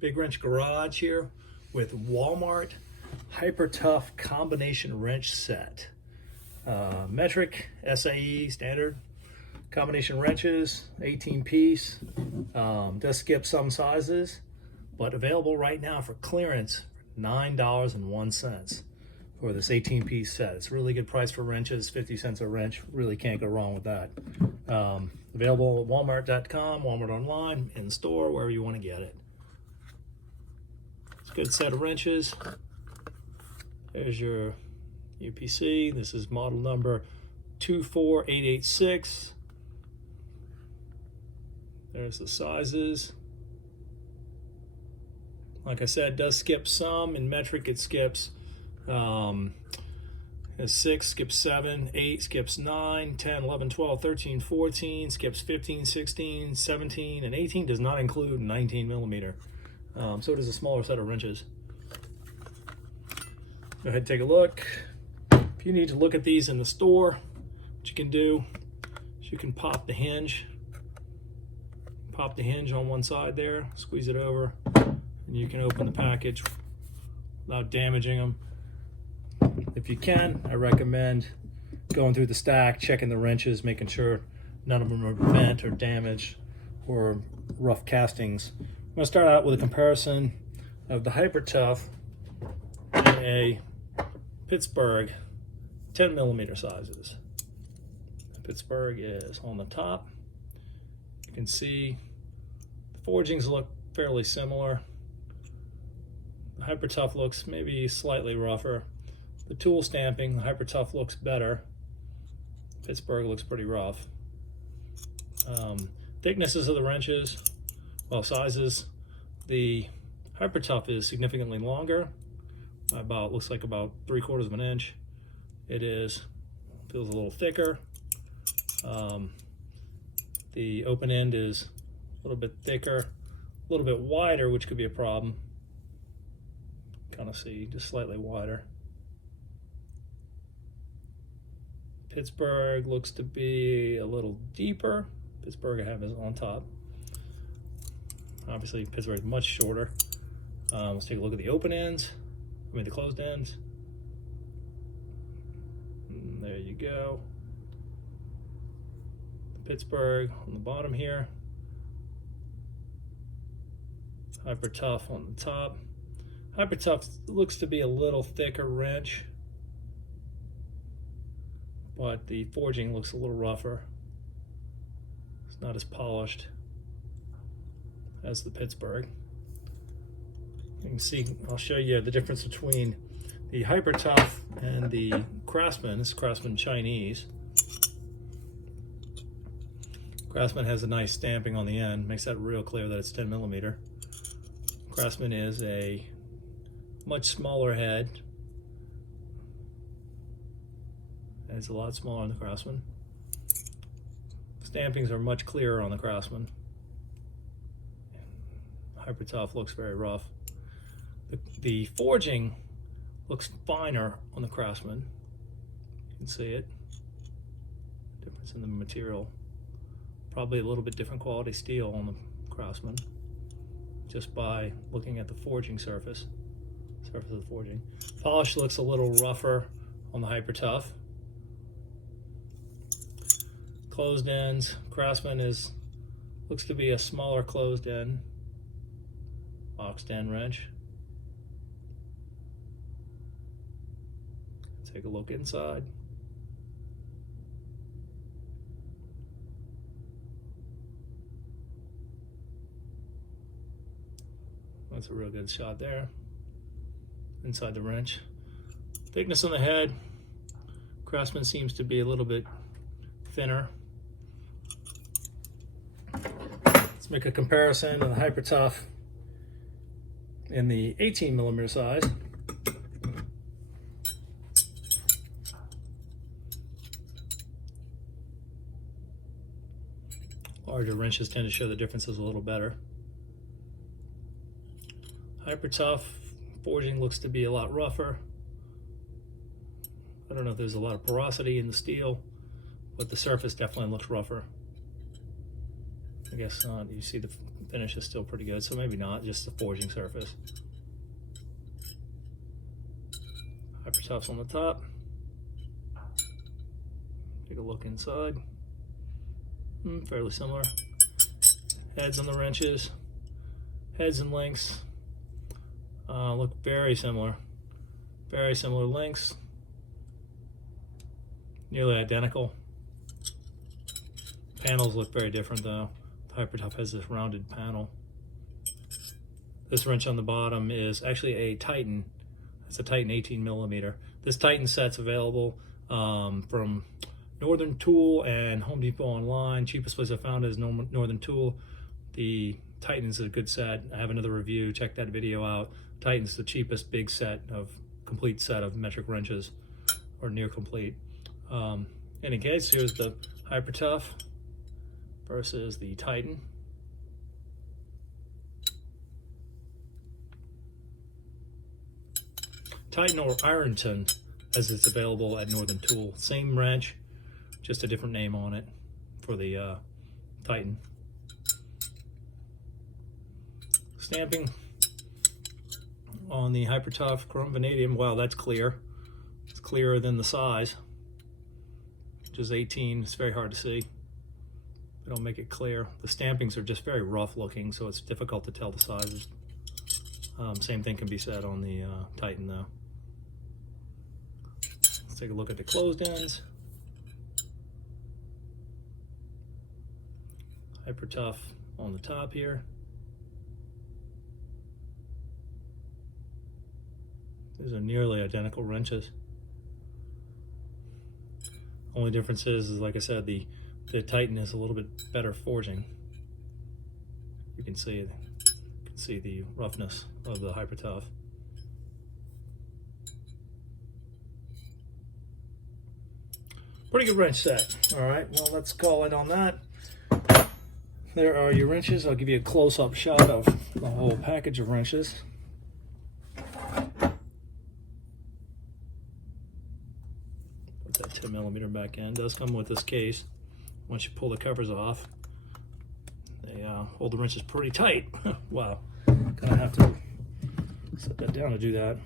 Big Wrench Garage here with Walmart Hyper Tough combination wrench set. Metric SAE standard combination wrenches, 18 piece. Does skip some sizes, but available right now for clearance, $9.01 for this 18 piece set. It's a really good price for wrenches, 50 cents a wrench. Really can't go wrong with that. Available at walmart.com, Walmart online, in store, wherever you want to get it. It's a good set of wrenches. There's your UPC. This is model number 24886. There's the sizes. Like I said, it does skip some. In metric, it skips 6, skips 7, 8, skips 9, 10, 11, 12, 13, 14, skips 15, 16, 17, and 18 does not include 19 millimeter. So does a smaller set of wrenches. Go ahead and take a look. If you need to look at these in the store, what you can do is you can pop the hinge on one side there, squeeze it over, and you can open the package without damaging them. If you can, I recommend going through the stack, checking the wrenches, making sure none of them are bent or damaged or rough castings. I'm going to start out with a comparison of the Hyper Tough and a Pittsburgh 10 millimeter sizes. The Pittsburgh is on the top. You can see the forgings look fairly similar. The Hyper Tough looks maybe slightly rougher. The tool stamping, the Hyper Tough looks better. Pittsburgh looks pretty rough. Thicknesses of the wrenches, well, sizes. The Hyper Tough is significantly longer. Looks like about 3/4 of an inch. It feels a little thicker. The open end is a little bit thicker, a little bit wider, which could be a problem. Kind of see, just slightly wider. Pittsburgh looks to be a little deeper. Pittsburgh I have is on top. Obviously Pittsburgh is much shorter. Let's take a look at the open ends. The closed ends. And there you go. Pittsburgh on the bottom here. Hyper Tough on the top. Hyper Tough looks to be a little thicker wrench, but the forging looks a little rougher. It's not as polished as the Pittsburgh. You can see, I'll show you the difference between the Hyper Tough and the Craftsman. This is Craftsman Chinese. Craftsman has a nice stamping on the end, makes that real clear that it's 10 millimeter. Craftsman is a much smaller head. And it's a lot smaller on the Craftsman. Stampings are much clearer on the Craftsman. Hyper Tough looks very rough. The forging looks finer on the Craftsman. You can see it. Difference in the material. Probably a little bit different quality steel on the Craftsman, just by looking at the forging surface of the forging. Polish looks a little rougher on the Hyper Tough. Closed ends, Craftsman looks to be a smaller closed end, boxed end wrench. Take a look inside. That's a real good shot there. Inside the wrench. Thickness on the head. Craftsman seems to be a little bit thinner. Let's make a comparison of the Hyper Tough in the 18 millimeter size. Larger wrenches tend to show the differences a little better. Hyper Tough forging looks to be a lot rougher. I don't know if there's a lot of porosity in the steel, but the surface definitely looks rougher. I guess not. You see the finish is still pretty good, so maybe not, just the forging surface. Hyper Tough's on the top. Take a look inside. Fairly similar. Heads on the wrenches. Heads and links look very similar. Very similar links. Nearly identical. Panels look very different though. The Hyper Tough has this rounded panel. This wrench on the bottom is actually a Titan. It's a Titan 18mm. This Titan set's available from Northern Tool and Home Depot online. Cheapest place I found is Northern Tool. The Titan's a good set. I have another review. Check that video out. Titan's the cheapest big set of complete set of metric wrenches, or near complete. In any case, here's the Hyper Tough versus the Titan. Titan or Ironton, as it's available at Northern Tool. Same wrench, just a different name on it for the Titan. Stamping on the Hyper Tough chrome vanadium. Wow, that's clear. It's clearer than the size, which is 18. It's very hard to see. They don't make it clear. The stampings are just very rough looking, so it's difficult to tell the sizes. Same thing can be said on the Titan though. Let's take a look at the closed ends. Hyper Tough on the top here. These are nearly identical wrenches. Only difference is like I said, the Titan is a little bit better forging. You can see the roughness of the Hyper Tough. Pretty good wrench set. All right, well, let's call it on that. There are your wrenches. I'll give you a close-up shot of the whole package of wrenches. Put that 10mm back in. It does come with this case. Once you pull the covers off, they hold the wrenches pretty tight. Wow, gonna have to set that down to do that.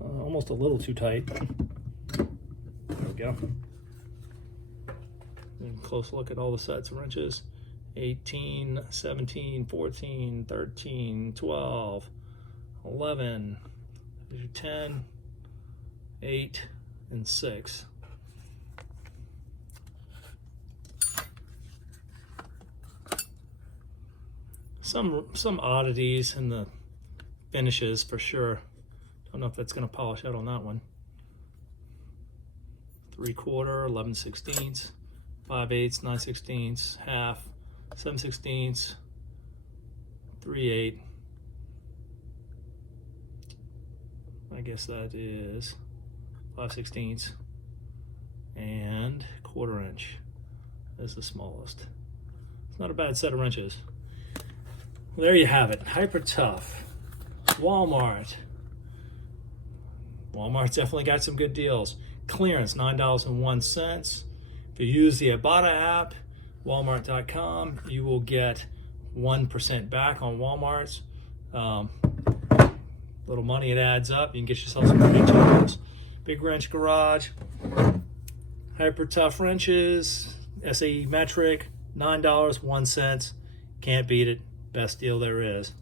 Almost a little too tight. There we go. And close look at all the sets of wrenches. 18, 17, 14, 13, 12, 11, 10, 8, and 6. Some oddities in the finishes for sure. Don't know if that's going to polish out on that one. 3/4, 11/16, 5/8, 9/16, half, 7/16, 3/8. I guess that is 5/16, and 1/4 inch is the smallest. It's not a bad set of wrenches. Well, there you have it. Hyper Tough. Walmart. Walmart's definitely got some good deals. Clearance, $9.01. If you use the Ibotta app, walmart.com, you will get 1% back on Walmart's. Little money, it adds up. You can get yourself some great tools. Big Wrench Garage. Hyper Tough wrenches. SAE metric, $9.01. Can't beat it. Best deal there is.